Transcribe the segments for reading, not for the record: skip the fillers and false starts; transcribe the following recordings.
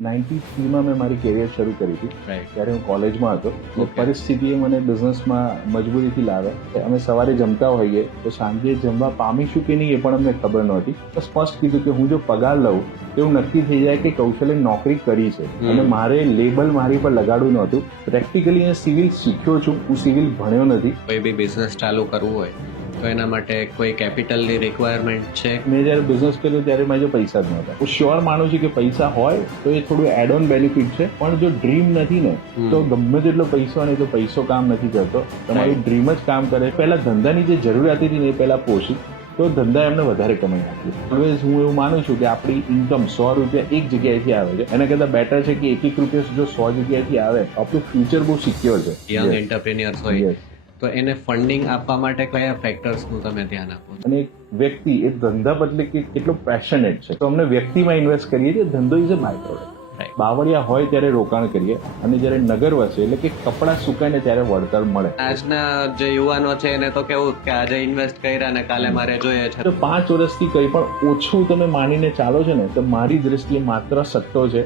93માં મેં મારી કેરિયર શરૂ કરી હતી. ત્યારે હું કોલેજમાં હતો. એટલે પરિસ્થિતિએ મને બિઝનેસમાં મજબૂરીથી લાવ્યા કે અમે સવારે જમતા હોઈએ તો સાંજે જમવા પામીશું કે નહીં એ પણ અમને ખબર નહોતી. તો સ્પષ્ટ કીધું કે હું જો પગાર લઉં તો એવું નક્કી થઈ જાય કે કૌશલ્ય નોકરી કરી છે અને મારે લેબલ મારી પર લગાડવું નહોતું. પ્રેક્ટિકલી સિવિલ શીખ્યો છું, હું સિવિલ ભણ્યો નથી. કોઈ બી બિઝનેસ ચાલુ કરવું હોય તો એના માટે કોઈ કેપિટલની રિક્વાયરમેન્ટ છે? મેં જ્યારે બિઝનેસ કર્યો ત્યારે મારી જો પૈસા જ નહોતા. હું શ્યોર માનું છું કે પૈસા હોય તો એ થોડું એડ ઓન બેનિફિટ છે, પણ જો ડ્રીમ નથી ને તો ગમે તેટલો પૈસો ને તો પૈસો કામ નથી કરતો. તમારી ડ્રીમ જ કામ કરે. પહેલા ધંધાની જે જરૂરિયાત હતી ને એ પહેલા પોષી તો ધંધા એમને વધારે કમાઈ નાખ્યું. ઓલવેઝ હું એવું માનું છું કે આપણી ઇન્કમ 100 રૂપિયા એક જગ્યાએથી આવે છે, એના કરતાં બેટર છે કે એક રૂપિયા જો 100 જગ્યાએથી આવે આપણું ફ્યુચર બહુ સિક્યોર છે. યંગ એન્ટરપ્રેન્યોર્સ હોય તો એને ફંડિંગ આપવા માટે કયા ફેક્ટર્સનું તમે ધ્યાન આપો? અને એક વ્યક્તિ એ ધંધા બદલે કે કેટલો પેશનેટ છે તો અમને વ્યક્તિમાં ઇન્વેસ્ટ કરીએ છીએ. ધંધો ઇઝ અ બાય પ્રોડક્ટ. બાવળિયા હોય ત્યારે રોકાણ કરીએ અને જ્યારે નગર વસે એટલે કે કપડાં સુકાય ને ત્યારે વળતર મળે. આજના જે યુવાનો છે એને તો કેવું કે આજે ઇન્વેસ્ટ કર્યા ને કાલે મારે જોઈએ છે. તો 5 વર્ષથી કંઈ પણ ઓછું તમે માનીને ચાલો છો ને તો મારી દ્રષ્ટિએ માત્ર સટ્ટો છે.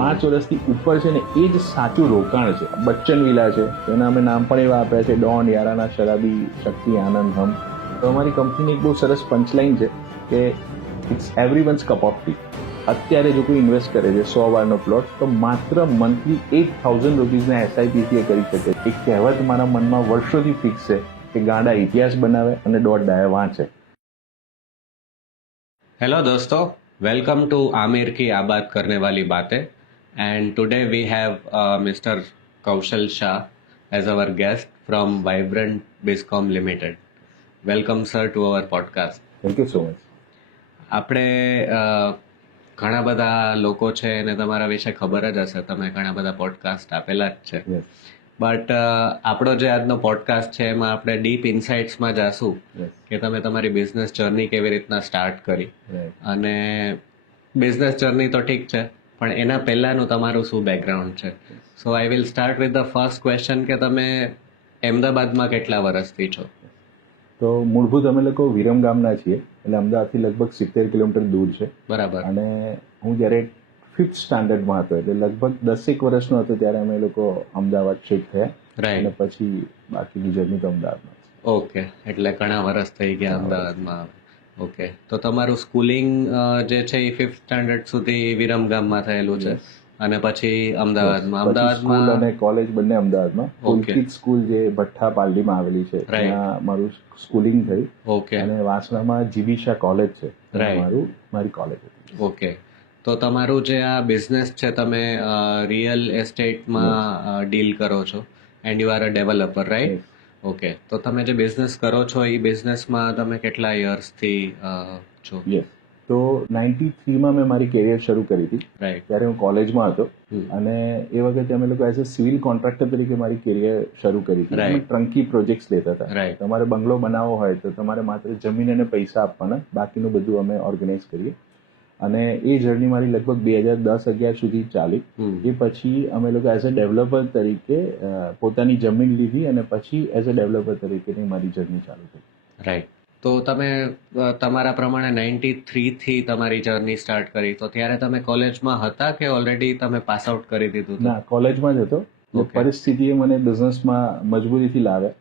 5 વર્ષથી ઉપર છે ને એ જ સાચું રોકાણ છે. બચ્ચન વિલા છે, એના અમે નામ પણ એવા આપ્યા છે, ડોન, યારાના શરાબી, શક્તિ, આનંદ, હમ. તો અમારી કંપનીની એક બહુ સરસ પંચલાઈન છે કે ઇટ્સ એવરીવન્સ કપ ઓફ ટી. અત્યારે જો કોઈ ઇન્વેસ્ટ કરે છે 100 વારનો પ્લોટ તો માત્ર મંથલી 8,000 રૂપીઝના એસઆઈપી કરી શકે. એક કહેવત મારા મનમાં વર્ષોથી ફિક્સ છે કે ગાંડા ઇતિહાસ બનાવે અને દોઢ ડાયા વાંચે. હેલો દોસ્તો, વેલકમ ટુ આમિર કી આબાદ કરને વાલી બાतें and today we have mister Kaushal Shah as our guest from Vibrant Bizcom Limited. Welcome sir to our podcast. Thank you so much. આપણે ઘણા બધા લોકો છે અને તમારા વિશે ખબર જ હશે, તમે ઘણા બધા પોડકાસ્ટ આપેલા જ છે. બટ આપણો જે આજનો પોડકાસ્ટ છે એમાં આપણે ડીપ ઇન્સાઇટ્સમાં જાશું કે તમે તમારી બિઝનેસ જર્ની કેવી રીતના સ્ટાર્ટ કરી અને બિઝનેસ જર્ની તો ઠીક છે પણ એના પહેલાંનું તમારું શું બેકગ્રાઉન્ડ છે. So I will start with the first question કે તમે અમદાવાદમાં કેટલા વર્ષથી છો? તો મૂળભૂત અમે લોકો વિરમ ગામના છીએ, એટલે અમદાવાદથી લગભગ 70 કિલોમીટર દૂર છે. બરાબર. અને હું જ્યારે 5th સ્ટાન્ડર્ડમાં હતો એટલે લગભગ 10 વર્ષનો હતો ત્યારે અમે લોકો અમદાવાદ શિફ્ટ થયા. અને પછી બાકીની જર્ની તો અમદાવાદમાં. ઓકે, એટલે ઘણા વર્ષ થઈ ગયા અમદાવાદમાં. ઓકે, તો તમારું સ્કૂલિંગ જે છે એ 5th સ્ટાન્ડર્ડ સુધી વિરમ ગામમાં થયેલું છે અને પછી અમદાવાદમાં સ્કૂલ અને કોલેજ બંને અમદાવાદમાં. પુલકિત સ્કૂલ જે ભઠ્ઠા પાલડીમાં આવેલી છે ત્યાં મારું સ્કૂલિંગ થયું. ઓકે. અને વાસણામાં જીબીશા કોલેજ છે, મારી કોલેજ હતી. ઓકે, તો તમારું જે આ બિઝનેસ છે તમે રિયલ એસ્ટેટમાં ડીલ કરો છો and you are a developer, right? Okay, તો તમે જે બિઝનેસ કરો છો એ બિઝનેસમાં તમે કેટલા યર્સથી છો? તો 93માં મેં મારી કેરિયર શરૂ કરી હતી. ત્યારે હું કોલેજમાં હતો અને એ વખતે અમે લોકો એઝ અ સિવિલ કોન્ટ્રાક્ટર તરીકે મારી કેરિયર શરૂ કરી હતી. અમે ટ્રંકી પ્રોજેક્ટ્સ લેતા હતા. તમારે બંગલો બનાવવો હોય તો તમારે માત્ર જમીન અને પૈસા આપવાના, બાકીનું બધું અમે ઓર્ગેનાઇઝ કરીએ. અને એ જર્ની મારી લગભગ 2010-11 સુધી ચાલી. એ પછી અમે લોકો એઝ અ ડેવલપર તરીકે પોતાની જમીન લીધી અને પછી એઝ અ ડેવલપર તરીકેની મારી જર્ની ચાલુ થઈ. રાઈટ. તો તમે તમારા પ્રમાણે 93 થી તમારી જર્ની સ્ટાર્ટ કરી, તો ત્યારે તમે કોલેજમાં હતા કે ઓલરેડી તમે પાસ આઉટ કરી દીધું? ના, કોલેજમાં જ હતો. પરિસ્થિતિએ મને બિઝનેસમાં મજબૂરીથી લાવ્યા.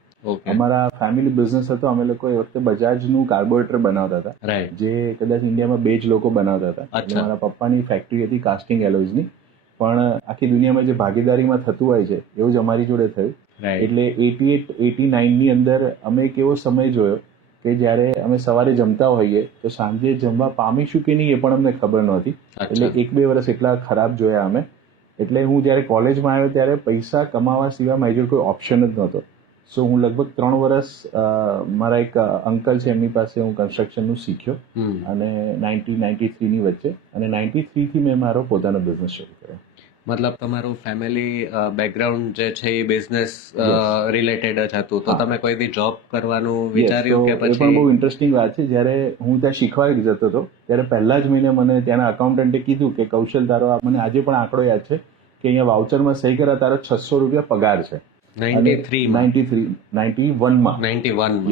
અમારા ફેમિલી બિઝનેસ હતો. અમે લોકો એ વખતે બજાજનું કાર્બોરેટર બનાવતા હતા, જે કદાચ ઇન્ડિયામાં 2 જ લોકો બનાવતા હતા. મારા પપ્પાની ફેક્ટરી હતી કાસ્ટિંગ એલોયની, પણ આખી દુનિયામાં જે ભાગીદારીમાં થતું હોય છે એવું જ અમારી જોડે થયું. એટલે 88-89ની અંદર અમે એક એવો સમય જોયો કે જ્યારે અમે સવારે જમતા હોઈએ તો સાંજે જમવા પામીશું કે નહીં એ પણ અમને ખબર નહોતી. એટલે 1-2 વર્ષ એટલા ખરાબ જોયા અમે. એટલે હું જ્યારે કોલેજમાં આવ્યો ત્યારે પૈસા કમાવા સિવાય મારી જોડે કોઈ ઓપ્શન જ નહોતો. સો હું લગભગ 3 વર્ષ મારા એક અંકલ છે એમની પાસે હું કન્સ્ટ્રક્શનનું શીખ્યો અને 93ની વચ્ચે, અને 93થી મેં મારો પોતાનો બિઝનેસ શરૂ કર્યો. મતલબ તમારું ફેમિલી બેકગ્રાઉન્ડ જે છે એ બિઝનેસ રિલેટેડ જ હતું, તો તમે કોઈ બી જોબ કરવાનું વિચાર્યું કે પછી? એ પણ બહુ ઇન્ટરેસ્ટિંગ વાત છે. જ્યારે હું ત્યાં શીખવા જતો હતો ત્યારે પહેલા જ મહિને મને ત્યાંના અકાઉન્ટન્ટે કીધું કે કૌશલ, તારો મને આજે પણ આંકડો યાદ છે કે અહીંયા વાઉચરમાં સહી કર્યા તારો 600 રૂપિયા પગાર છે. 91માં.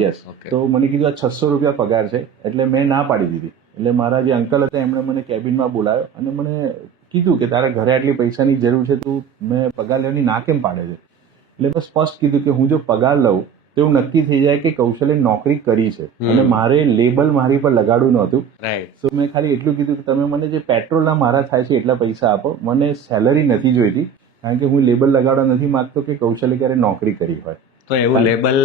યસ. તો મને કીધું આ 600 રૂપિયા પગાર છે. એટલે મેં ના પાડી દીધી. એટલે મારા જે અંકલ હતા એમણે મને કેબિનમાં બોલાવ્યો અને મને કીધું કે તારા ઘરે આટલી પૈસાની જરૂર છે, તું મેં પગાર લેવાની ના કેમ પાડે છે? એટલે મેં સ્પષ્ટ કીધું કે હું જો પગાર લઉં તો એવું નક્કી થઈ જાય કે કૌશલે નોકરી કરી છે અને મારે લેબલ મારી પર લગાડવું નહોતું. તો મેં ખાલી એટલું કીધું કે તમે મને જે પેટ્રોલના મારા થાય છે એટલા પૈસા આપો, મને સેલરી નથી જોઈતી, કારણ કે હું લેબલ લગાડવા નથી માંગતો કે કૌશલે ક્યારે નોકરી કરી હોય. તો એવું લેબલ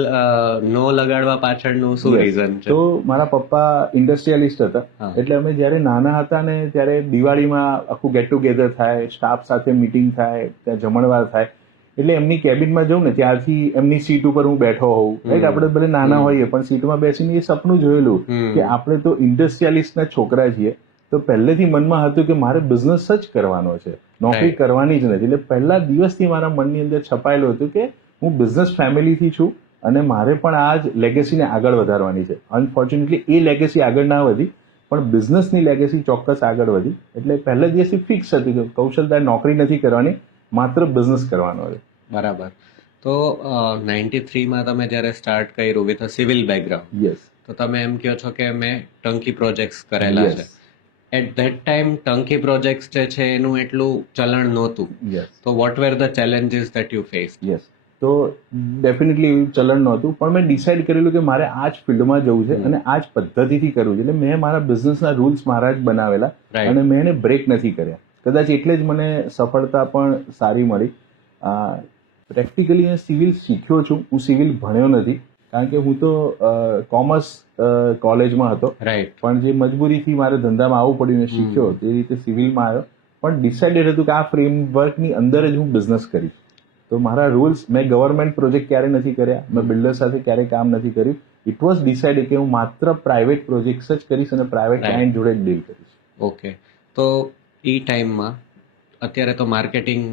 નો લગાડવા પાછળનું શું રીઝન છે? તો મારા પપ્પા ઇન્ડસ્ટ્રીયાલિસ્ટ હતા, એટલે અમે જ્યારે નાના હતા ને ત્યારે દિવાળીમાં આખું ગેટ ટુગેધર થાય, સ્ટાફ સાથે મીટિંગ થાય, ત્યાં જમણવાર થાય, એટલે એમની કેબિનમાં જઉં ને ત્યારથી એમની સીટ ઉપર હું બેઠો હોઉં. રાઈટ, આપણે ભલે નાના હોઈએ પણ સીટમાં બેસીને એ સપનું જોયેલું કે આપણે તો ઇન્ડસ્ટ્રીયાલિસ્ટના છોકરા છીએ, તો પહેલેથી મનમાં હતું કે મારે બિઝનેસ જ કરવાનો છે, નોકરી કરવાની જ નથી. એટલે પહેલા દિવસથી મારા મનની અંદર છપાયેલું હતું કે હું બિઝનેસ ફેમિલીથી છું અને મારે પણ આ જ લેગેસીને આગળ વધારવાની છે. અનફોર્ચ્યુનેટલી એ લેગેસી આગળ ના વધી, પણ બિઝનેસની લેગેસી ચોક્કસ આગળ વધી. એટલે પહેલા દિવસથી ફિક્સ હતું કે કૌશલ તારે નોકરી નથી કરવાની, માત્ર બિઝનેસ કરવાનો છે. બરાબર. તો 93માં તમે જ્યારે સ્ટાર્ટ કર્યું with a civil background, yes, તો તમે એમ કહો છો કે મેં ટંકી પ્રોજેક્ટ્સ કરેલા છે. એટ ધેટ ટાઈમ ટંકી પ્રોજેક્ટ્સ જે છે એનું એટલું ચલણ નહોતું. તો what were the challenges that you face? Yes, તો ડેફિનેટલી એવું ચલણ નહોતું, પણ મેં ડિસાઇડ કરેલું કે મારે આ જ ફિલ્ડમાં જવું છે અને આ જ પદ્ધતિથી કરવું છે. એટલે મેં મારા બિઝનેસના રૂલ્સ મારા જ બનાવેલા અને મેં એને બ્રેક નથી કર્યા. કદાચ એટલે જ મને સફળતા પણ સારી મળી. પ્રેક્ટિકલી હું સિવિલ શીખ્યો છું, હું સિવિલ ભણ્યો નથી, કારણ કે હું તો કોમર્સ કોલેજમાં હતો, પણ જે મજબૂરીથી મારે ધંધામાં આવવું પડ્યું ને શીખ્યો તે રીતે સિવિલમાં આવ્યો. પણ ડિસાઇડેડ હતું કે આ ફ્રેમવર્કની અંદર જ હું બિઝનેસ કરીશ. તો મારા રૂલ્સ, મેં ગવર્મેન્ટ પ્રોજેક્ટ ક્યારે નથી કર્યા, મેં બિલ્ડર સાથે ક્યારેય કામ નથી કર્યું. ઇટ વોઝ ડિસાઇડેડ કે હું માત્ર પ્રાઇવેટ પ્રોજેક્ટ્સ જ કરીશ અને પ્રાઇવેટ ક્લાયન્ટ જોડે જ ડીલ કરીશ. ઓકે. તો એ ટાઈમમાં અત્યારે તો માર્કેટિંગ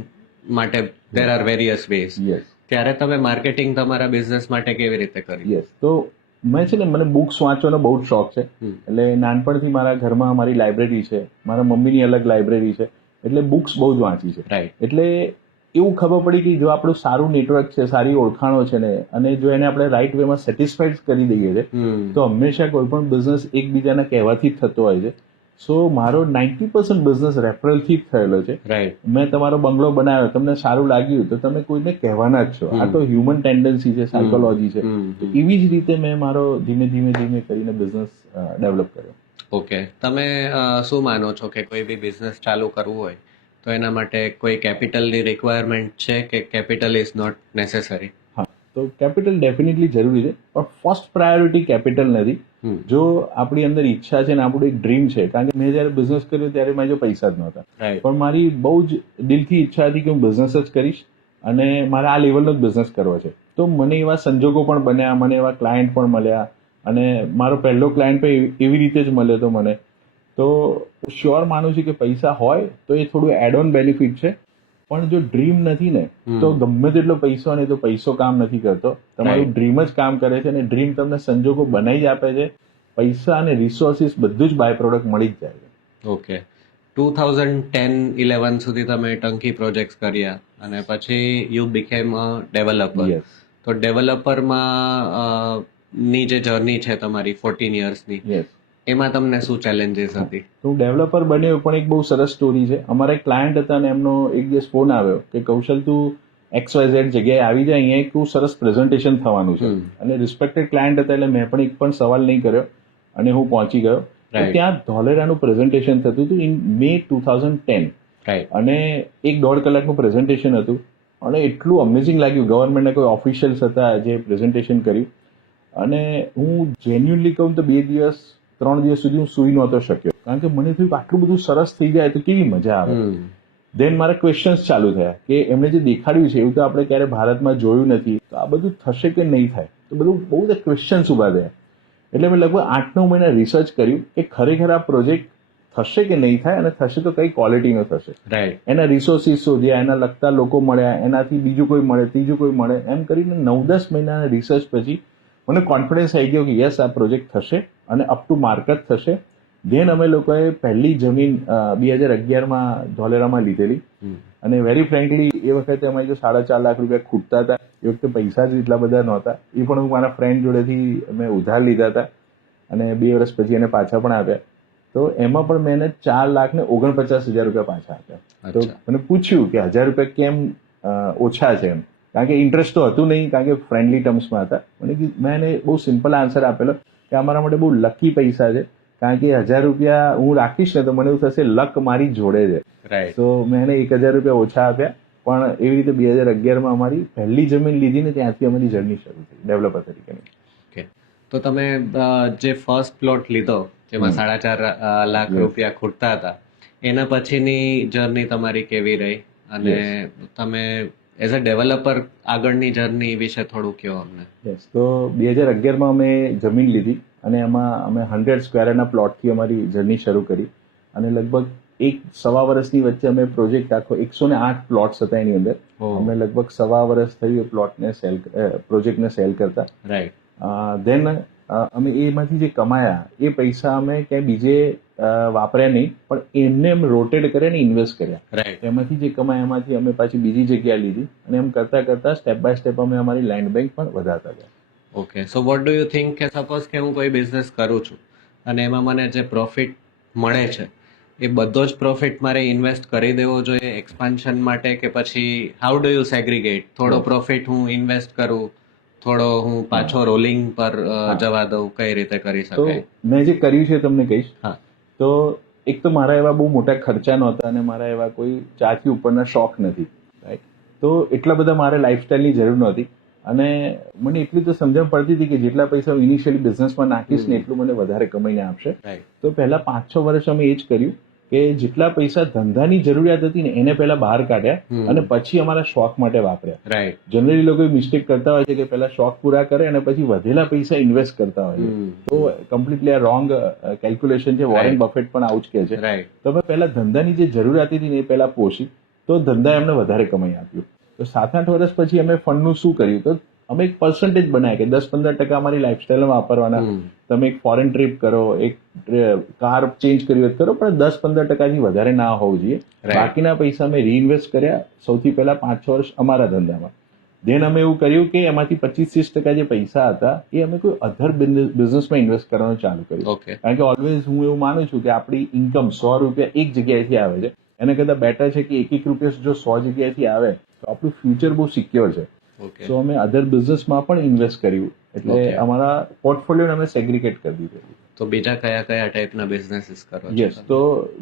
માટે દેર આર વેરિયસ વેઝ. ત્યારે તમે માર્કેટિંગ તમારા બિઝનેસ માટે કેવી રીતે કરી? યસ, તો મેં છે ને, મને બુક્સ વાંચવાનો બહુ જ શોખ છે. એટલે નાનપણથી મારા ઘરમાં મારી લાઇબ્રેરી છે, મારા મમ્મીની અલગ લાઇબ્રેરી છે, એટલે બુક્સ બહુ જ વાંચી છે. એટલે એવું ખબર પડી કે જો આપણું સારું નેટવર્ક છે, સારી ઓળખાણો છે ને, અને જો એને આપણે રાઈટ વેમાં સેટિસ્ફાઈડ કરી દઈએ છે, તો હંમેશા કોઈ પણ બિઝનેસ એકબીજાના કહેવાથી જ થતો હોય છે. સો મારો 90% બિઝનેસ રેફરલથી જ થયેલો છે. મેં તમારો બંગલો બનાવ્યો, તમને સારું લાગ્યું તો તમે કોઈને કહેવાના જ છો. આ તો હ્યુમન ટેન્ડન્સી છે, સાયકોલોજી છે. એવી જ રીતે મેં મારો ધીમે ધીમે કરીને બિઝનેસ ડેવલપ કર્યો. ઓકે. તમે શું માનો છો કે કોઈ બી બિઝનેસ ચાલુ કરવું હોય તો એના માટે કોઈ કેપિટલની રિક્વાયરમેન્ટ છે કે કેપિટલ ઇઝ નોટ નેસેસરી? હા, તો કેપિટલ ડેફિનેટલી જરૂરી છે, પણ ફર્સ્ટ પ્રાયોરિટી કેપિટલ નથી. જો આપણી અંદર ઈચ્છા છે ને આપણું એક ડ્રીમ છે, કારણ કે મેં જયારે બિઝનેસ કર્યો ત્યારે મારી જો પૈસા જ નહોતા, પણ મારી બહુ જ દિલથી ઈચ્છા હતી કે હું બિઝનેસ જ કરીશ અને મારે આ લેવલનો જ બિઝનેસ કરવો છે. તો મને એવા સંજોગો પણ બન્યા, મને એવા ક્લાયન્ટ પણ મળ્યા, અને મારો પહેલો ક્લાયન્ટ પણ એવી રીતે જ મળ્યો હતો મને. તો શ્યોર માનું છું કે પૈસા હોય તો એ થોડું એડ ઓન બેનિફિટ છે, પણ જો ડ્રીમ નથી ને તો ગમે તેટલો પૈસો ને તો પૈસો કામ નથી કરતો. તમારું ડ્રીમ જ કામ કરે છે, અને ડ્રીમ તમને સંજોગો બનાવી જ આપે છે. પૈસા અને રિસોર્સિસ બધું જ બાય પ્રોડક્ટ મળી જ જાય છે. ઓકે. 2010-11 સુધી તમે ટંકી પ્રોજેક્ટ્સ કર્યા અને પછી યુ બીકેમ અ ડેવલપર. તો ડેવલપરમાં ની જે જર્ની છે તમારી 14 યર્સની, એમાં તમને શું ચેલેન્જીસ હતી? તો ડેવલપર બન્યો પણ એક બહુ સરસ સ્ટોરી છે. અમારા એક ક્લાયન્ટ હતા અને એમનો એક દિવસ ફોન આવ્યો કે કૌશલ તું XYZ જગ્યાએ આવી જાય, અહીંયા એક સરસ પ્રેઝન્ટેશન થવાનું છે. અને રિસ્પેક્ટેડ ક્લાયન્ટ હતા એટલે મેં પણ એક પણ સવાલ નહીં કર્યો અને હું પહોંચી ગયો. ત્યાં ધોલેરાનું પ્રેઝન્ટેશન થતું હતું ઇન મે 2010, અને 1-1.5 કલાકનું પ્રેઝન્ટેશન હતું અને એટલું અમેઝિંગ લાગ્યું. ગવર્મેન્ટના કોઈ ઓફિશિયલ્સ હતા જે પ્રેઝન્ટેશન કર્યું, અને હું જેન્યુઅનલી કહું તો 2-3 દિવસ સુધી હું સૂઈ નહોતો શક્યો, કારણ કે મને થયું કે આટલું બધું સરસ થઈ જાય તો કેવી મજા આવે. દેન મારા ક્વેશ્ચન્સ ચાલુ થયા કે એમણે જે દેખાડ્યું છે એવું તો આપણે ક્યારે ભારતમાં જોયું નથી, તો આ બધું થશે કે નહીં થાય, તો બધું બહુ બધા ક્વેશ્ચન્સ ઉભા થયા. એટલે મેં લગભગ 8-9 મહિના રિસર્ચ કર્યું કે ખરેખર આ પ્રોજેક્ટ થશે કે નહીં થાય, અને થશે તો કઈ ક્વોલિટીનો થશે. એના રિસોર્સિસ શોધ્યા, એના લગતા લોકો મળ્યા, એનાથી બીજું કોઈ મળે, ત્રીજું કોઈ મળે, એમ કરીને 9-10 મહિનાના રિસર્ચ પછી મને કોન્ફિડન્સ આવી ગયો કે યસ, આ પ્રોજેક્ટ થશે અને અપ ટુ માર્કેટ થશે. દેન અમે લોકોએ પહેલી જમીન 2011માં ધોલેરામાં લીધેલી, અને વેરી ફ્રેન્કલી એ વખતે અમારી જો 4.5 લાખ રૂપિયા ખૂટતા હતા. એ વખતે પૈસા જ એટલા બધા નહોતા, એ પણ હું મારા ફ્રેન્ડ જોડેથી મેં ઉધાર લીધા હતા, અને 2 વર્ષ પછી એને પાછા પણ આપ્યા. તો એમાં પણ મેં એને 4,49,000 રૂપિયા પાછા આપ્યા. તો મને પૂછ્યું કે 1,000 રૂપિયા કેમ ઓછા છે એમ, કારણ કે ઇન્ટરેસ્ટ તો હતું નહીં, કારણ કે ફ્રેન્ડલી ટર્મ્સમાં હતા. મેં એને બહુ સિમ્પલ આન્સર આપેલો કે અમારા માટે બહુ લકી પૈસા છે, કારણ કે 1,000 રૂપિયા હું રાખીશ ને તો મને એવું થશે લક મારી જોડે છે. તો મેં એને 1,000 રૂપિયા ઓછા આપ્યા. પણ એવી રીતે 2011માં અમારી પહેલી જમીન લીધી ને ત્યાંથી અમારી જર્ની શરૂ થઈ ડેવલપર તરીકેની. ઓકે, તો તમે જે ફર્સ્ટ પ્લોટ લીધો જેમાં 4.5 લાખ રૂપિયા ખૂટતા હતા, એના પછીની જર્ની તમારી કેવી રહી, અને તમે એઝ અ ડેવલપર આગળની જર્ની વિશે થોડું કહો અમને. તો 2011માં અમે જમીન લીધી અને એમાં અમે 100 સ્ક્વેરના પ્લોટથી અમારી જર્ની શરૂ કરી, અને લગભગ 1.25 વર્ષની વચ્ચે અમે પ્રોજેક્ટ આખો 108 પ્લોટ્સ હતા એની અંદર. અમે લગભગ 1.25 વર્ષ થયું પ્રોજેક્ટને સેલ કરતા. રાઈટ. ધેન અમે એમાંથી જે કમાયા એ પૈસા અમે ક્યાંય બીજે વાપર્યા નહીં, પણ એમને એમ રોટેટ કર્યા ને ઇન્વેસ્ટ કર્યા. રાઈટ. એમાંથી જે કમાયા એમાંથી અમે પાછી બીજી જગ્યા લીધી, અને એમ કરતા કરતા સ્ટેપ બાય સ્ટેપ અમે અમારી લેન્ડ બેંક પણ વધારતા ગયા. Okay, so what do you think કે સપોઝ કે હું કોઈ બિઝનેસ કરું છું અને એમાં મને જે પ્રોફિટ મળે છે એ બધો જ પ્રોફિટ મારે ઇન્વેસ્ટ કરી દેવો જોઈએ એક્સપાન્શન માટે, કે પછી હાઉ ડુ યુ સેગ્રીગેટ? થોડો પ્રોફિટ હું ઇન્વેસ્ટ કરું, થોડો હું પાછો રોલિંગ પર જવા દઉં, કઈ રીતે કરી શકાય? તો મેં જે કર્યું છે તમને કહીશ. હા. તો એક તો મારા એવા બહુ મોટા ખર્ચા નહોતા અને મારા એવા કોઈ ચાથી ઉપરના શોખ નથી, રાઈટ. તો એટલા બધા મારે લાઈફસ્ટાઈલની જરૂર નહોતી, અને મને એટલી તો સમજણ પડતી હતી કે જેટલા પૈસા હું ઇનિશિયલી બિઝનેસમાં નાખીશ ને એટલું મને વધારે કમાઈને આપશે. તો પહેલા 5-6 વર્ષ અમે એ જ કર્યું કે જેટલા પૈસા ધંધાની જરૂરિયાત હતી ને એને પહેલા બહાર કાઢ્યા અને પછી અમારા શોખ માટે વાપર્યા. રાઈટ. જનરલી લોકો મિસ્ટેક કરતા હોય છે કે પહેલા શોખ પૂરા કરે અને પછી વધેલા પૈસા ઇન્વેસ્ટ કરતા હોય છે. તો કમ્પ્લીટલી આ રોંગ કેલ્ક્યુલેશન છે. વોરેન બફેટ પણ આવું જ કહે છે. તો અમે પહેલા ધંધાની જે જરૂરિયાત હતી ને એ પહેલા પોષી, તો ધંધા એમને વધારે કમાઈ આપ્યું. તો 7-8 વર્ષ પછી અમે ફંડનું શું કર્યું, તો અમે એક પર્સન્ટેજ બનાવ્યા કે 10-15% અમારી લાઈફસ્ટાઈલમાં વાપરવાના. તમે એક ફોરેન ટ્રીપ કરો, એક કાર ચેન્જ કરી હોય કરો, પણ 10-15%થી વધારે ના હોવું જોઈએ. બાકીના પૈસા અમે રીઇન્વેસ્ટ કર્યા સૌથી પહેલા 5-6 વર્ષ અમારા ધંધામાં. ધેન અમે એવું કર્યું કે એમાંથી 25-30% જે પૈસા હતા એ અમે કોઈ અધર બિઝનેસમાં ઇન્વેસ્ટ કરવાનું ચાલુ કર્યું. કારણ કે ઓલવેઝ હું એવું માનું છું કે આપણી ઇન્કમ 100 રૂપિયા એક જગ્યાએથી આવે છે, એના કરતાં બેટર છે કે 1-1 રૂપિયા જો 100 જગ્યાએથી આવે તો આપણું ફ્યુચર બહુ સિક્યોર છે. સો અમે અધર બિઝનેસમાં પણ ઇન્વેસ્ટ કર્યું, એટલે અમારા પોર્ટફોલિયોને અમે સેગ્રીગેટ કરી દીધું. તો બીજા કયા કયા ટાઈપના બિઝનેસીસ કરો છો? યસ, તો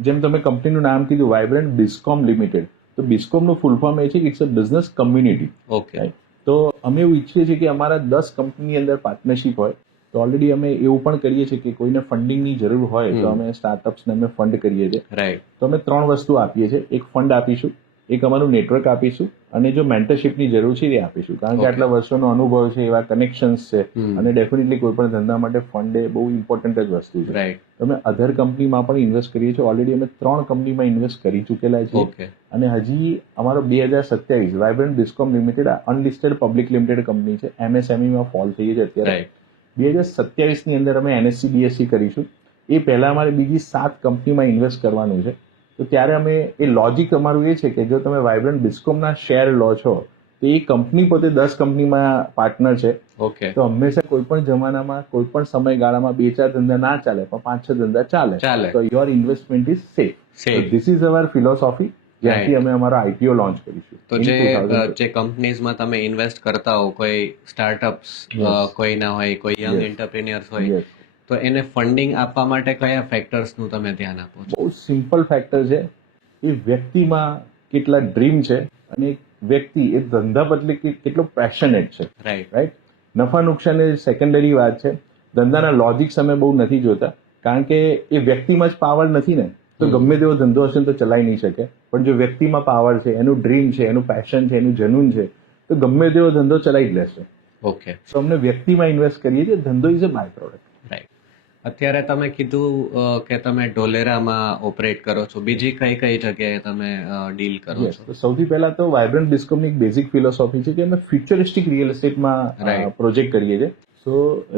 જેમ તમે કંપનીનું નામ કીધું વાઇબ્રન્ટ બિસ્કોમ લિમિટેડ, તો બિસ્કોમનું ફૂલ ફોર્મ એ છે કે it's a business community. Okay. તો અમે એવું ઈચ્છીએ છીએ કે અમારા 10 કંપની અંદર પાર્ટનરશિપ હોય. તો ઓલરેડી અમે એવું પણ કરીએ છીએ કે કોઈને ફંડિંગની જરૂર હોય તો અમે સ્ટાર્ટઅપ્સને અમે ફંડ કરીએ છીએ. રાઈટ. તો અમે 3 વસ્તુ આપીએ છીએ. એક ફંડ આપીશું, એક અમારું નેટવર્ક આપીશું, અને જો મેન્ટરશિપની જરૂર છે એ આપીશું. કારણ કે આટલા વર્ષોનો અનુભવ છે, એવા કનેક્શન્સ છે, અને ડેફિનેટલી કોઈ પણ ધંધા માટે ફંડ એ બહુ ઇમ્પોર્ટન્ટ જ વસ્તુ છે. અમે અધર કંપનીમાં પણ ઇન્વેસ્ટ કરીએ છીએ. ઓલરેડી અમે 3 કંપનીમાં ઇન્વેસ્ટ કરી ચૂકેલા છીએ, અને હજી અમારો 2027 vibrant Biscom limited unlisted public limited company છે, MSME માં ફોલ થઈ છે અત્યારે. 2027 ની અંદર અમે NSE BSE કરીશું. એ પહેલા અમારે બીજી 7 કંપનીમાં ઇન્વેસ્ટ કરવાનું છે. તો ત્યારે અમે એ લોજિક અમારું એ છે કે જો તમે વાઇબ્રન્ટ બિસ્કોમના શેર લો છો તો એ કંપની પોતે 10 કંપનીમાં પાર્ટનર છે. તો હંમેશા કોઈ પણ જમાનામાં કોઈ પણ સમયગાળામાં 2-4 ધંધા ના ચાલે, પણ 5-6 ધંધા ચાલે. તો your investment is safe. This is our philosophy, જ્યાંથી અમે અમારો IPO લોન્ચ કરીશું. તો જે કંપનીઝમાં તમે ઇન્વેસ્ટ કરતા હો, કોઈ સ્ટાર્ટઅપ્સ કોઈના હોય, કોઈ યંગ એન્ટરપ્રિન્યોર્સ હોય, તો એને ફંડિંગ આપવા માટે કયા ફેક્ટર્સનું તમે ધ્યાન આપો છો? બહુ સિમ્પલ ફેક્ટર છે. એ વ્યક્તિમાં કેટલા ડ્રીમ છે, અને વ્યક્તિ એ ધંધા બદલે કેટલો પેશનેટ છે. રાઈટ. નફા નુકસાન એ સેકન્ડરી વાત છે. ધંધાના લોજિક્સ અમે બહુ નથી જોતા, કારણ કે એ વ્યક્તિમાં જ પાવર નથી ને, તો ગમે તેવો ધંધો હશે તો ચલાવી નહીં શકે. પણ જો વ્યક્તિમાં પાવર છે, એનું ડ્રીમ છે, એનું પેશન છે, એનું જનૂન છે, તો ગમે તેવો ધંધો ચલાવી જ લેશે. ઓકે. તો અમને વ્યક્તિમાં ઇન્વેસ્ટ કરીએ છીએ. ધંધો is a byproduct. Right. અત્યારે તમે કીધું કે તમે ઢોલેરામાં ઓપરેટ કરો છો, બીજી કઈ કઈ જગ્યાએ તમે ડીલ કરો છો? તો સૌથી પહેલા તો વાઇબ્રન્ટ બિસ્કોમની એક બેઝિક ફિલોસોફી છે કે અમે ફ્યુચરિસ્ટિક રિયલ એસ્ટેટમાં પ્રોજેક્ટ કરીએ છીએ. સો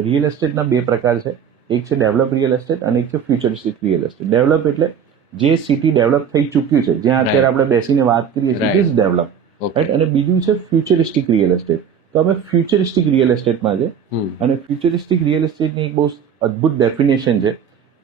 રિયલ એસ્ટેટના 2 પ્રકાર છે. એક છે ડેવલપ રિયલ એસ્ટેટ અને એક છે ફ્યુચરિસ્ટિક રિયલ એસ્ટેટ. ડેવલપ એટલે જે સિટી ડેવલપ થઈ ચૂક્યું છે, જ્યાં અત્યારે આપણે બેસીને વાત કરીએ છીએ, ઇટ ઇઝ ડેવલપ. રાઈટ. અને બીજું છે ફ્યુચરિસ્ટિક રિયલ એસ્ટેટ. તો અમે ફ્યુચરિસ્ટિક રિયલ એસ્ટેટમાં છે, અને ફ્યુચરિસ્ટિક રિયલ એસ્ટેટની એક બહુ અદ્ભુત ડેફિનેશન છે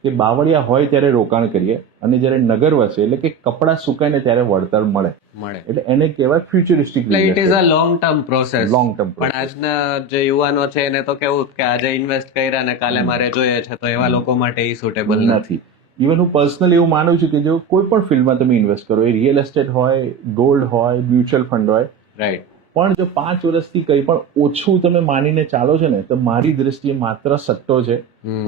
કે બાવળિયા હોય ત્યારે રોકાણ કરીએ અને જ્યારે નગર વસે એટલે કે કપડાં સુકાય ને ત્યારે વળતર મળે એટલે એને કહેવાય futuristic. It is a long term process. Long term. પણ આજના જે યુવાનો છે એને તો કેવું કે આજે ઇન્વેસ્ટ કર્યા ને કાલે મારે જોઈએ છે, તો એવા લોકો માટે એ સુટેબલ નથી. ઇવન હું પર્સનલી એવું માનું છું કે જો કોઈ પણ ફિલ્ડમાં તમે ઇન્વેસ્ટ કરો, એ રિયલ એસ્ટેટ હોય, ગોલ્ડ હોય, મ્યુચ્યુઅલ ફંડ હોય, રાઈટ, પણ જો 5 વર્ષથી કંઈ પણ ઓછું તમે માનીને ચાલો છો ને તો મારી દ્રષ્ટિએ માત્ર સટ્ટો છે.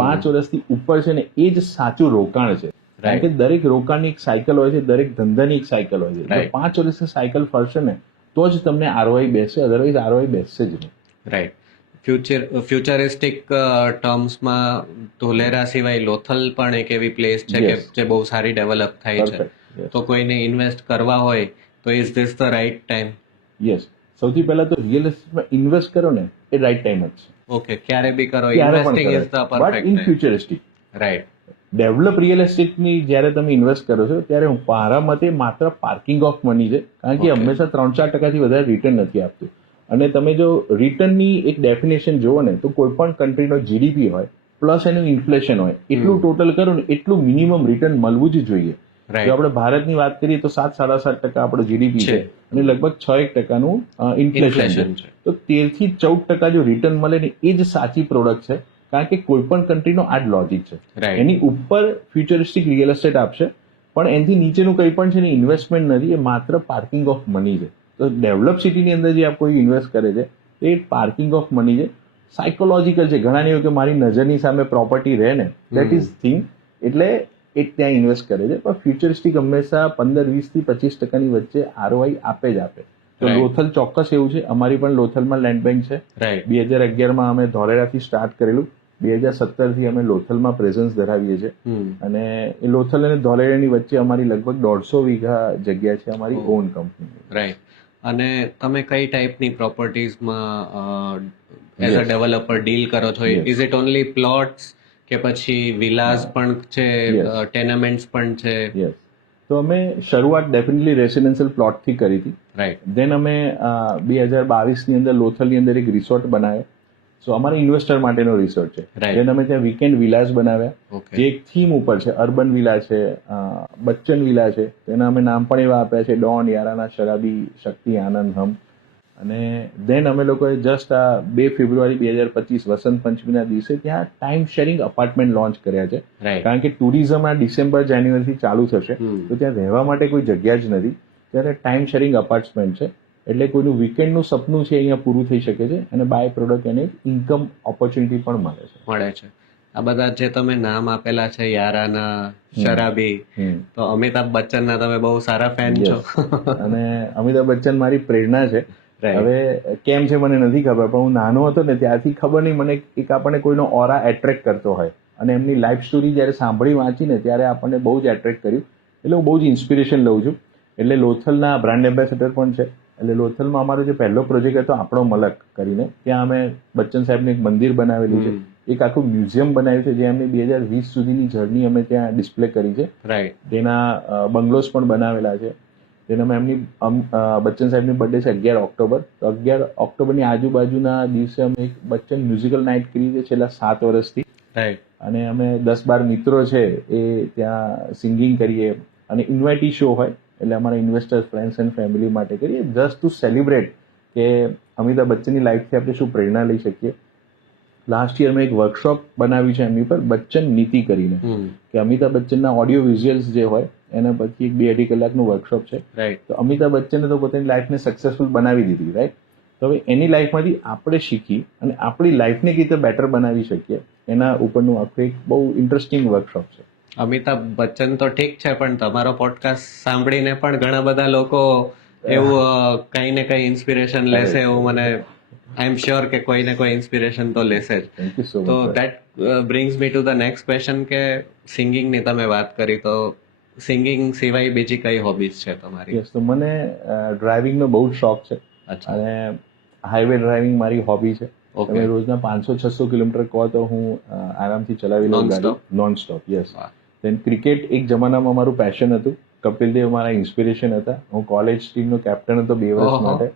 5 વર્ષથી ઉપર છે ને એ જ સાચું રોકાણ છે. કારણ કે દરેક રોકાણની એક સાયકલ હોય છે, દરેક ધંધાની એક સાયકલ હોય છે. જો 5 વર્ષની સાયકલ ફરશે ને તો જ તમને આરઓઆઈ બેસશે, અધરવાઇઝ આરઓઆઈ બેસશે જ નહીં. રાઈટ. ફ્યુચરિસ્ટિક ટર્મ્સમાં ધોલેરા સિવાય લોથલ પણ એક એવી પ્લેસ છે કે જે બહુ સારી ડેવલપ થાય છે. તો કોઈને ઇન્વેસ્ટ કરવા હોય તો is this the right time? Yes. સૌથી પહેલા તો રિયલ એસ્ટેટમાં ઇન્વેસ્ટ કરો ને એ રાઈટ ટાઈમ જ છે. ઓકે, ક્યારે બી કરો, investing is the perfect but in futuristic. Right. Develop real એસ્ટેટની જ્યારે તમે ઇન્વેસ્ટ કરો છો ત્યારે મારા મતે માત્ર પાર્કિંગ ઓફ મની છે. કારણ કે હંમેશા 3-4% વધારે રિટર્ન નથી આપતું. અને તમે જો રિટર્નની એક ડેફિનેશન જુઓ ને તો કોઈ પણ કન્ટ્રીનો જીડીપી હોય પ્લસ એનું ઇન્ફ્લેશન હોય એટલું ટોટલ કરો ને એટલું મિનિમમ રિટર્ન મળવું જ જોઈએ. જો આપણે ભારતની વાત કરીએ તો 7-7.5% આપણો જીડીપી છે અને લગભગ 6-1% ઇન્ફ્લેશન છે. તો 13 થી 14% જો રિટર્ન મળે ને એ જ સાચી પ્રોડક્ટ છે. કારણ કે કોઈ પણ કન્ટ્રીનો આ જ લોજિક છે. એની ઉપર ફ્યુચરિસ્ટિક રિયલ એસ્ટેટ આપશે, પણ એનાથી નીચેનું કંઈ પણ છે ને ઇન્વેસ્ટમેન્ટ નથી, એ માત્ર પાર્કિંગ ઓફ મની છે. તો ડેવલપ સિટીની અંદર જે કોઈ ઇન્વેસ્ટ કરે છે એ પાર્કિંગ ઓફ મની છે, સાયકોલોજીકલ છે. ઘણાને એવું કે મારી નજરની સામે પ્રોપર્ટી રહે ને, દેટ ઇઝ થિંગ, એટલે એ ત્યાં ઇન્વેસ્ટ કરે છે. પણ ફ્યુચરિસ્ટિક હંમેશા 15-20 થી 25% વચ્ચે આરઓઆઈ આપે જ આપે. તો લોથલ ચોક્કસ એવું છે. અમારી પણ લોથલમાં લેન્ડ બેંક છે. 2011માં અમે ધોલેરાથી સ્ટાર્ટ કરેલું, 2017 થી અમે લોથલમાં પ્રેઝન્સ ધરાવીએ છીએ. અને એ લોથલ અને ધોલેરાની વચ્ચે અમારી લગભગ 150 વીઘા જગ્યા છે અમારી ઓન કંપની. રાઈટ. અને તમે કઈ ટાઈપની પ્રોપર્ટીઝમાં એઝ અ ડેવલપર ડીલ કરો છો? ઇઝ ઇટ ઓનલી પ્લોટ્સ કે પછી વિલાસ પણ છે, ટેનામેન્ટ્સ પણ છે? યસ. તો અમે શરૂઆત ડેફિનેટલી રેસિડેન્શિયલ પ્લોટથી કરી હતી. રાઈટ. દેન અમે 2022ની અંદર લોથલની અંદર એક રિસોર્ટ બનાવ્યો. સો અમારા ઇન્વેસ્ટર માટેનો રિસોર્ટ છે. દેન અમે ત્યાં વીકેન્ડ વિલાસ બનાવ્યા, જે એક થીમ ઉપર છે. અર્બન વિલા છે, બચ્ચન વિલા છે. તેના અમે નામ પણ એવા આપ્યા છે, ડોન, યારાના, શરાબી, શક્તિ, આનંદ, હમ. અને દેન અમે લોકોએ જસ્ટ આ 2 ફેબ્રુઆરી 2025 વસંત પંચમીના દિવસે ત્યાં ટાઈમ શેરિંગ અપાર્ટમેન્ટ લોન્ચ કર્યા છે. કારણ કે ટુરિઝમ આ ડિસેમ્બર-જાન્યુઆરીથી ચાલુ થશે, તો ત્યાં રહેવા માટે કોઈ જગ્યા જ નથી. ત્યારે ટાઈમ શેરિંગ અપાર્ટમેન્ટ છે, એટલે કોઈનું વીકેન્ડનું સપનું છે અહીંયા પૂરું થઈ શકે છે અને બાય પ્રોડક્ટ એને ઇન્કમ ઓપોર્ચ્યુનિટી પણ મળે છે. આ બધા જે તમે નામ આપેલા છે, યારાના, શરાબી, તો અમિતાભ બચ્ચનના તમે બહુ સારા ફેન છો. અને અમિતાભ બચ્ચન મારી પ્રેરણા છે. હવે કેમ છે મને નથી ખબર, પણ હું નાનો હતો ને ત્યારથી ખબર નહીં, મને એક આપણને કોઈનો ઓરા એટ્રેક્ટ કરતો હોય અને એમની લાઈફ સ્ટોરી જ્યારે સાંભળી વાંચીને ત્યારે આપણને બહુ જ એટ્રેક્ટ કર્યું. એટલે હું બહુ જ ઇન્સ્પિરેશન લઉં છું. એટલે લોથલના બ્રાન્ડ એમ્બેસેડર પણ છે. એટલે લોથલમાં અમારો જે પહેલો પ્રોજેક્ટ હતો આપણો મલક કરીને, ત્યાં અમે બચ્ચન સાહેબનું એક મંદિર બનાવેલું છે, એક આખું મ્યુઝિયમ બનાવ્યું છે, જે એમની 2020 સુધીની જર્ની અમે ત્યાં ડિસ્પ્લે કરી છે. તેના બંગલોઝ પણ બનાવેલા છે. તેનામાં એમની બચ્ચન સાહેબની બર્થડે છે 11 ઓક્ટોબર. તો 11 ઓક્ટોબરની આજુબાજુના દિવસે અમે એક બચ્ચન મ્યુઝિકલ નાઇટ કરી છે છેલ્લા 7 વર્ષથી. અને અમે 10-12 મિત્રો છે એ ત્યાં સિંગિંગ કરીએ અને ઇન્વાઇટી શો હોય, એટલે અમારા ઇન્વેસ્ટર્સ, ફ્રેન્ડ્સ એન્ડ ફેમિલી માટે કરીએ, જસ્ટ ટુ સેલિબ્રેટ કે અમિતાભ બચ્ચનની લાઈફથી આપણે શું પ્રેરણા લઈ શકીએ. લાસ્ટ યર મેં એક વર્કશોપ બનાવ્યું છે એમની પર, બચ્ચન નીતિ કરીને, કે અમિતાભ બચ્ચનના ઓડિયો વિઝ્યુઅલ્સ જે હોય એના પછી 2-2.5 કલાકનું વર્કશોપ છે. તો અમિતાભ બચ્ચને તો પોતાની લાઈફને સક્સેસફુલ બનાવી દીધી, રાઈટ. તો હવે એની લાઈફમાંથી આપણે શીખી અને આપણી લાઈફને કેવી રીતે બેટર બનાવી શકીએ એના ઉપરનું આખું એક બહુ ઇન્ટરેસ્ટિંગ વર્કશોપ છે. અમિતાભ બચ્ચન તો ઠીક છે, પણ તમારો પોડકાસ્ટ સાંભળીને પણ ઘણા બધા લોકો એવું કઈ ને કઈ ઇન્સ્પિરેશન લેશે, એવું મને આઈ એમ શ્યોર કે કોઈ ને કોઈ ઇન્સ્પિરેશન તો લેશે જ. તો that brings me to the next question કે સિંગિંગની તમે વાત કરી, તો સિંગિંગ સિવાય બીજી કઈ હોબીઝ છે તમારી? તો મને ડ્રાઇવિંગનો બહુ જ શોખ છે અને હાઈવે ડ્રાઇવિંગ મારી હોબી છે. તમે રોજના 500-600 કિલોમીટર કહો તો હું આરામથી ચલાવી લઉં ગાડી, નોન સ્ટોપ. યસ. દેન ક્રિકેટ એક જમાનામાં મારું પેશન હતું. કપિલ દેવ મારા ઇન્સ્પિરેશન હતા. હું કોલેજ ટીમનો કેપ્ટન હતો 2 વર્ષ માટે.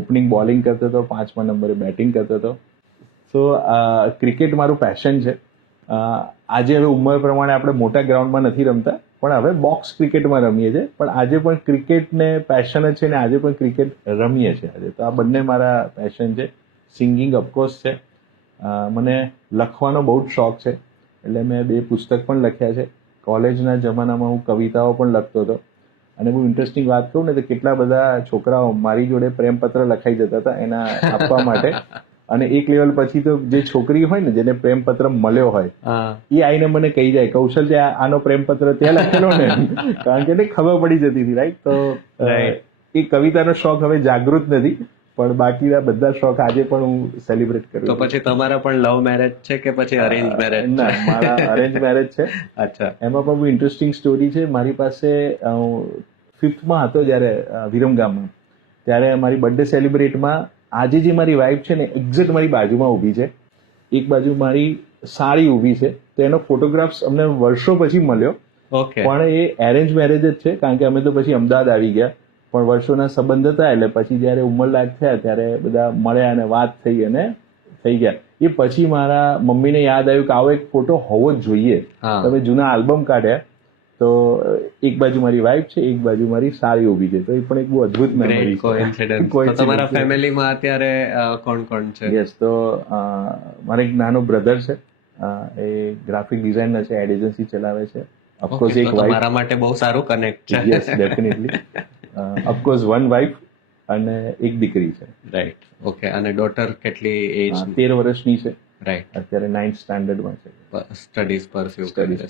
ઓપનિંગ બોલિંગ કરતો હતો, 5મા નંબરે બેટિંગ કરતો હતો. સો ક્રિકેટ મારું પેશન છે આજે હવે ઉંમર પ્રમાણે આપણે મોટા ગ્રાઉન્ડમાં નથી રમતા, પણ હવે બોક્સ ક્રિકેટમાં રમીએ છીએ. પણ આજે પણ ક્રિકેટને પેશન જ છે ને આજે પણ ક્રિકેટ રમીએ છીએ આજે. તો આ બંને મારા પેશન છે. સિંગિંગ ઓફકોર્સ છે, મને લખવાનો બહુ જ શોખ છે, એટલે મેં 2 પુસ્તક પણ લખ્યા છે. કોલેજના જમાનામાં હું કવિતાઓ પણ લખતો હતો. અને બહુ ઇન્ટરેસ્ટિંગ વાત કહું ને તો કેટલા બધા છોકરાઓ મારી જોડે પ્રેમપત્ર લખાઈ જતા હતા એના આપવા માટે. અને એક લેવલ પછી તો જે છોકરી હોય ને જેને પ્રેમપત્ર મળ્યો હોય એ આઈને મને કહી જાય, કૌશલ ત્યાં આનો પ્રેમપત્ર ત્યાં લખેલો ને, કારણ કે એને ખબર પડી જતી હતી. રાઈટ. તો એ કવિતાનો શોખ હવે જાગૃત નથી, પણ બાકીના બધા શોખ આજે પણ હું સેલિબ્રેટ કરું. તો પછી તમારા પણ લવ મેરેજ છે કે પછી અરેન્જ મેરેજ? ના, મારા અરેન્જ મેરેજ છે. અચ્છા. એમાં પણ બહુ ઇન્ટરેસ્ટિંગ સ્ટોરી છે. મારી પાસે 5th હતો જ્યારે વિરમગામમાં, ત્યારે મારી બર્થડે સેલિબ્રેટમાં આજે જે મારી વાઈફ છે ને એક્ઝેક્ટ મારી બાજુમાં ઊભી છે. એક બાજુ મારી સાડી ઊભી છે. તો એનો ફોટોગ્રાફ્સ અમને વર્ષો પછી મળ્યો. પણ એ એરેન્જ મેરેજ જ છે, કારણ કે અમે તો પછી અમદાવાદ આવી ગયા. પણ વર્ષોના સંબંધ હતા, એટલે પછી જયારે ઉંમરલાયક થયા ત્યારે બધા મળ્યા અને વાત થઈ અને થઈ ગયા. એ પછી મારા મમ્મીને યાદ આવ્યું કે આવો એક ફોટો હોવો જ જોઈએ. તમે જૂના આલ્બમ કાઢ્યા તો એક બાજુ મારી વાઈફ છે, એક બાજુ મારી સાડી ઊભી છે. તો એ પણ એક બહુ અદ્ભુત મેમરી છે. તમારા ફેમિલીમાં અત્યારે કોણ કોણ છે? યસ, તો મારા એક નાનો બ્રધર છે, એ ગ્રાફિક ડિઝાઇનર છે, એડ એજન્સી ચલાવે છે. ઓફકોર્સ એક વાઈફ. મારા માટે બહુ સારું કનેક્ટ છે. Yes, definitely. ઓફકોર્સ 1 વાઈફ અને એક દીકરી છે. રાઈટ. ઓકે. અને ડોટર કેટલી એજ? 13 વર્ષની છે. રાઈટ. અત્યારે 9th સ્ટાન્ડર્ડમાં છે. સ્ટડીઝ પરસ્યુ કરે છે.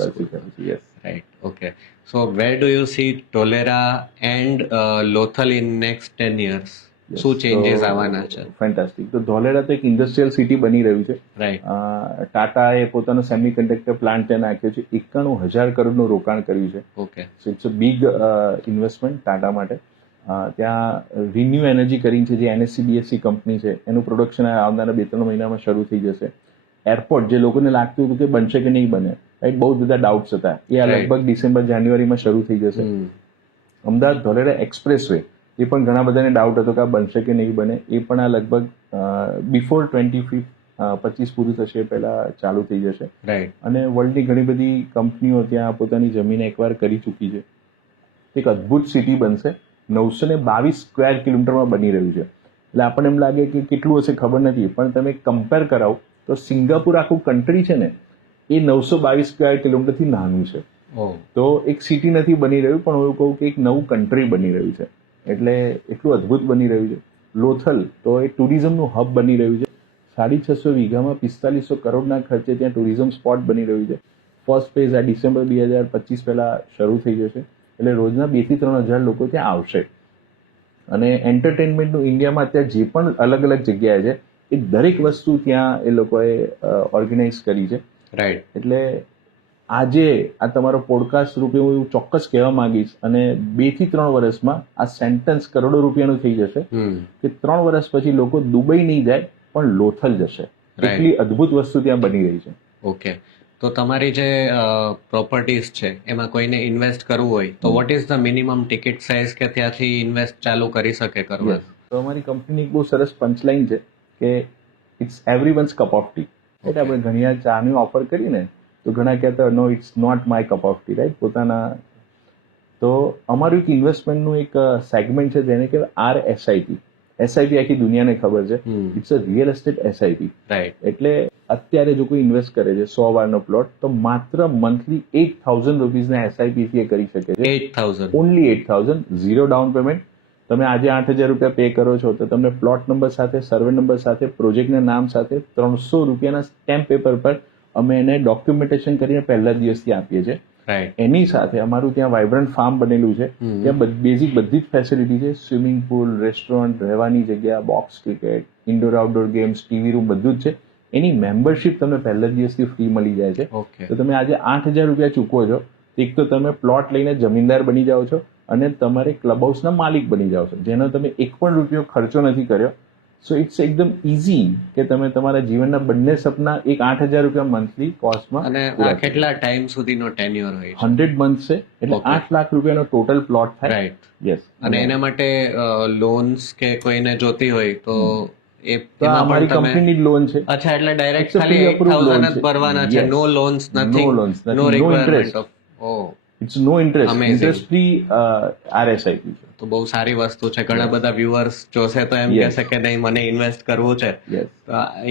Yes. Right. Okay. So where do you see Dholera and Lothal in next 10 years? શું ચેન્જીસ આવવાના છે? ફેન્ટાસ્ટિક. તો ધોલેરા તો એક ઇન્ડસ્ટ્રીયલ સિટી બની રહ્યું છે. રાઈટ. ટાટાએ પોતાનો સેમિકન્ડક્ટર પ્લાન્ટ ત્યાં નાખ્યો છે. 91,000 કરોડનું રોકાણ કર્યું છે. Okay. So it's a big investment Tata માટે. ત્યાં રિન્યુ એનર્જી કરીને છે, જે NSC BSC કંપની છે, એનું પ્રોડક્શન આવનારા 2-3 મહિનામાં શરૂ થઈ જશે. એરપોર્ટ જે લોકોને લાગતું હતું કે બનશે કે નહીં બને, રાઈટ, બહુ બધા ડાઉટ્સ હતા, એ લગભગ ડિસેમ્બર જાન્યુઆરીમાં શરૂ થઈ જશે. અમદાવાદ ધોલેરા એક્સપ્રેસ વે, એ પણ ઘણા બધાને ડાઉટ હતો કે આ બનશે કે નહીં બને, એ પણ આ લગભગ બિફોર 2025 પૂરું થશે પહેલા ચાલુ થઈ જશે. રાઈટ. અને વર્લ્ડની ઘણી બધી કંપનીઓ ત્યાં પોતાની જમીન એકવાર કરી ચૂકી છે. એક અદ્ભુત સિટી બનશે. 922 સ્ક્વેર કિલોમીટરમાં બની રહ્યું છે. એટલે આપણને એમ લાગે કે કેટલું હશે ખબર નથી, પણ તમે કમ્પેર કરાવો તો સિંગાપુર આખું કન્ટ્રી છે ને એ 922 સ્ક્વેર કિલોમીટરથી નાનું છે. તો એક સિટી નથી બની રહ્યું, પણ હું કહું કે એક નવું કન્ટ્રી બની રહ્યું છે. એટલે એટલું અદ્ભુત બની રહ્યું છે. લોથલ તો એ ટુરિઝમનું હબ બની રહ્યું છે. 650 વીઘામાં 4500 કરોડના ખર્ચે ત્યાં ટુરિઝમ સ્પોટ બની રહ્યું છે. ફર્સ્ટ ફેઝ આ ડિસેમ્બર 2025 પહેલા શરૂ થઈ જશે. એટલે રોજના 2,000 થી 3,000 લોકો ત્યાં આવશે. અને એન્ટરટેનમેન્ટનું ઇન્ડિયામાં અત્યારે જે પણ અલગ અલગ જગ્યાએ છે એ દરેક વસ્તુ ત્યાં એ લોકોએ ઓર્ગેનાઇઝ કરી છે. રાઈટ. એટલે આજે આ તમારો પોડકાસ્ટ રૂપે હું એવું ચોક્કસ કહેવા માંગીશ, અને 2 થી 3 વર્ષમાં આ સેન્ટન્સ કરોડો રૂપિયાનું થઈ જશે કે 3 વર્ષ પછી લોકો દુબઈ નહીં જાય પણ લોથલ જશે. એટલી અદ્ભુત વસ્તુ ત્યાં બની રહી છે. ઓકે. તો તમારી જે પ્રોપર્ટીઝ છે એમાં કોઈને ઇન્વેસ્ટ કરવું હોય તો what is the minimum ticket size કે ત્યાંથી ઇન્વેસ્ટ ચાલુ કરી શકે કરવા? તો અમારી કંપનીની એક બહુ સરસ પંચલાઈન છે કે ઇટ્સ એવરીવન્સ કપ ઓફ ટી. એટલે આપણે ઘણી વાર ચાની ઓફર કરીને તો ઘણા કહેતા no it's not my cup of tea, right, પોતાના. તો અમારું એક ઇન્વેસ્ટમેન્ટનું એક સેગમેન્ટ છે જેને કહેવાય RSIP. SIP આખી દુનિયાને ખબર છે. It's a real estate SIP. Right. એટલે અત્યારે જો કોઈ ઇન્વેસ્ટ કરે છે 100 વારનો પ્લોટ, તો માત્ર મંથલી 8,000 રૂપીઝના SIP થી કરી શકે છે. 8,000? Only 8,000, zero down payment. તમે આજે 8,000 રૂપિયા પે કરો છો તો તમને પ્લોટ નંબર સાથે, સર્વે નંબર સાથે, પ્રોજેક્ટના નામ સાથે 300 રૂપિયાના સ્ટેમ્પ પેપર પર અમે એને ડોક્યુમેન્ટેશન કરીને પહેલા દિવસથી આપીએ છીએ. એની સાથે અમારું ત્યાં વાઇબ્રન્ટ ફાર્મ બનેલું છે. ત્યાં બેઝિક બધી જ ફેસિલિટી છે. સ્વિમિંગ પુલ, રેસ્ટોરન્ટ, રહેવાની જગ્યા, box cricket, indoor outdoor games, TV room, બધું જ છે. એની મેમ્બરશિપ તમને પહેલા દિવસથી ફ્રી મળી જાય છે. તો તમે આજે 8,000 રૂપિયા ચૂકવો છો, એક તો તમે પ્લોટ લઈને જમીનદાર બની જાઓ છો અને તમારે ક્લબ હાઉસના માલિક બની જાઓ છો, જેનો તમે એક પણ રૂપિયો ખર્ચો નથી કર્યો. સો ઇટ્સ એકદમ ઇઝી કે તમે તમારા જીવનના બંને સપના એક 8,000 રૂપિયા મંથલી કોસ્ટમાં. અને આ કેટલા ટાઈમ સુધીનો ટેન્યુઅર હોય? 100 months છે, એટલે 8 લાખ રૂપિયાનો ટોટલ પ્લોટ થાય. રાઈટ. યસ. અને એના માટે લોન્સ કે કોઈને જોતી હોય તો એ તો આ એમાં અમારી પણ તમે કંપનીની જ લોન છે. અચ્છા, એટલે ડાયરેક્ટ It's a ખાલી pre-approved 8,000 loan જ છે. ભરવાના છે, Yes. No loans, nothing, No loans, no nothing, no requirement interest. ઓફ. Oh, it's no interest, Amazing. Interest free RSIP છે. તો બહુ સારી વસ્તુ છે. ઘણા બધા વ્યુઅર્સ જોશે તો એમ Yes. કહેશે કે નહીં, મને ઇન્વેસ્ટ કરવું છે. યસ,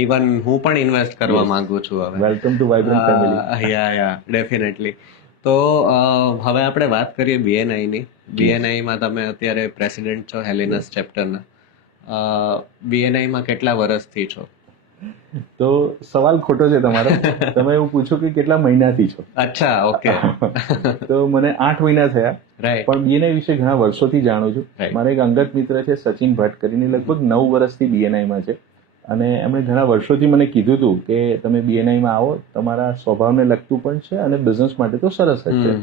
ઇવન હું પણ ઇન્વેસ્ટ કરવા Yes. માંગુ છું હવે. Welcome to vibrant family. Yeah definitely. તો હવે આપણે વાત કરીએ BNI ની. BNI માં તમે અત્યારે પ્રેસિડેન્ટ છો હેલિનસ ચેપ્ટરના. BNI માં કેટલા વર્ષથી છો? તો સવાલ ખોટો છે તમારો. તમે એવું પૂછો કે કેટલા મહિનાથી છો. અચ્છા, ઓકે. તો મને 8 મહિના થયા, રાઈટ. પણ BNI વિશે ઘણા વર્ષોથી જાણું છું. Right. મારા એક અંગત મિત્ર છે સચિન ભટ્ટ કરીને, લગભગ 9 વર્ષથી BNI માં છે, અને એમણે ઘણા વર્ષોથી મને કીધું હતું કે તમે BNI માં આવો, તમારા સ્વભાવને લગતું પણ છે અને બિઝનેસ માટે તો સરસ જ છે.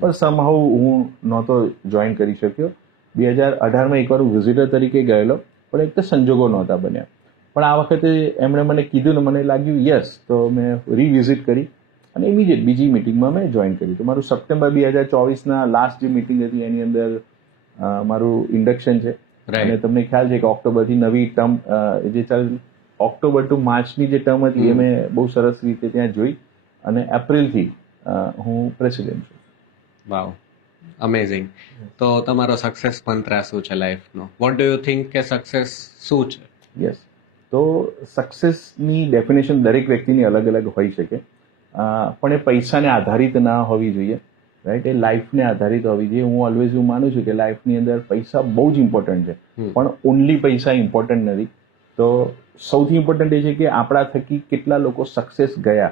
પણ સમહાઉ હું નહોતો જોઈન કરી શક્યો. 2018માં એકવાર હું વિઝિટર તરીકે ગયેલો, પણ એક તો સંજોગો નહોતા બન્યા. પણ આ વખતે એમણે મને કીધું ને મને લાગ્યું યસ, તો મેં રીવિઝિટ કરી અને ઇમિડિયેટ બીજી મિટિંગમાં મેં જોઈન કરી. તો મારું સપ્ટેમ્બર 2024ના લાસ્ટ જે મિટિંગ હતી એની અંદર મારું ઇન્ડક્શન છે. અને તમને ખ્યાલ છે કે ઓક્ટોબરથી નવી ટર્મ જે ચાલ ઓક્ટોબર ટુ માર્ચની જે ટર્મ હતી એ મેં બહુ સરસ રીતે ત્યાં જોઈ, અને એપ્રિલથી હું પ્રેસિડેન્ટ છું. વાવ, અમેઝિંગ. તો તમારો સક્સેસ મંત્ર શું છે લાઈફનો? વોટ ડુ યુ થિંક કે સક્સેસ શું છે? યસ, તો સક્સેસની ડેફિનેશન દરેક વ્યક્તિની અલગ અલગ હોઈ શકે, પણ એ પૈસાને આધારિત ના હોવી જોઈએ, રાઈટ? એ લાઈફને આધારિત હોવી જોઈએ. હું ઓલવેઝ એવું માનું છું કે લાઈફની અંદર પૈસા બહુ જ ઇમ્પોર્ટન્ટ છે, પણ ઓનલી પૈસા ઇમ્પોર્ટન્ટ નથી. તો સૌથી ઇમ્પોર્ટન્ટ એ છે કે આપણા થકી કેટલા લોકો સક્સેસ ગયા.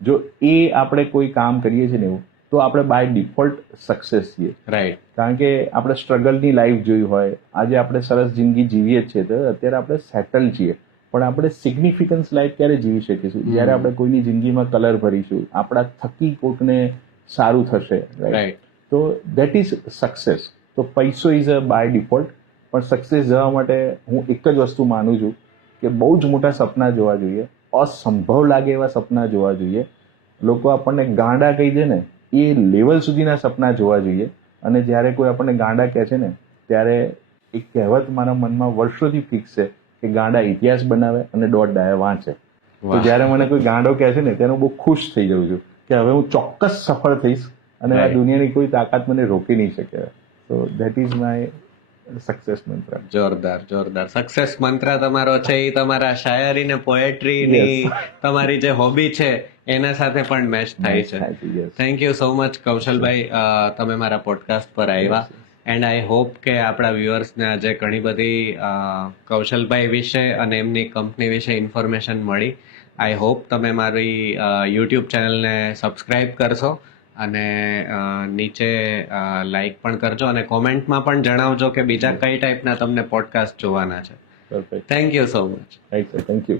જો એ આપણે કોઈ કામ કરીએ છીએ ને એવું, તો આપણે બાય ડિફોલ્ટ સક્સેસ છીએ. રાઈટ. કારણ કે આપણે સ્ટ્રગલની લાઈફ જોઈ હોય, આજે આપણે સરસ જિંદગી જીવીએ છીએ, તો અત્યારે આપણે સેટલ છીએ, પણ આપણે સિગ્નિફિકન્સ લાઈફ ક્યારે જીવી શકીશું? જ્યારે આપણે કોઈની જિંદગીમાં કલર ભરીશું, આપણા થકી કોઈકને સારું થશે, રાઈટ? તો દેટ ઇઝ સક્સેસ. તો પૈસો ઇઝ અ બાય ડિફોલ્ટ, પણ સક્સેસ જવા માટે હું એક જ વસ્તુ માનું છું કે બહુ જ મોટા સપના જોવા જોઈએ, અસંભવ લાગે એવા સપના જોવા જોઈએ. લોકો આપણને ગાંડા કહી દે ને, એ લેવલ સુધીના સપના જોવા જોઈએ. અને જ્યારે કોઈ આપણને ગાંડા કહે છે ને, ત્યારે એક કહેવત મારા મનમાં વર્ષોથી ફિક્સ છે કે ગાંડા ઇતિહાસ બનાવે અને દોઢ ડાયા વાંચે. તો જ્યારે મને કોઈ ગાંડો કહે છે ને, ત્યારે હું બહુ ખુશ થઈ જાઉં છું કે હવે હું ચોક્કસ સફળ થઈશ અને આ દુનિયાની કોઈ તાકાત મને રોકી નહીં શકે. તો ધેટ ઇઝ માય સક્સેસ મંત્ર. જોરદાર, જોરદાર. સક્સેસ મંત્ર તમારો છે એ તમારા શાયરી ને પોએટ્રીની તમારી જે હોબી છે એના સાથે પણ મેચ થાય છે. થેન્ક યુ સો મચ કૌશલભાઈ, તમે મારા પોડકાસ્ટ પર આવ્યા. એન્ડ આઈ હોપ કે આપણા વ્યુઅર્સને આજે ઘણી બધી કૌશલભાઈ વિશે અને એમની કંપની વિશે ઇન્ફોર્મેશન મળી. આઈ હોપ તમે મારી યુટ્યુબ ચેનલને સબસ્ક્રાઈબ કરશો અને નીચે લાઈક પણ કરજો અને કોમેન્ટમાં પણ જણાવજો કે બીજા કઈ ટાઈપના તમને પોડકાસ્ટ જોવાના છે. Thank you so much. Thank you.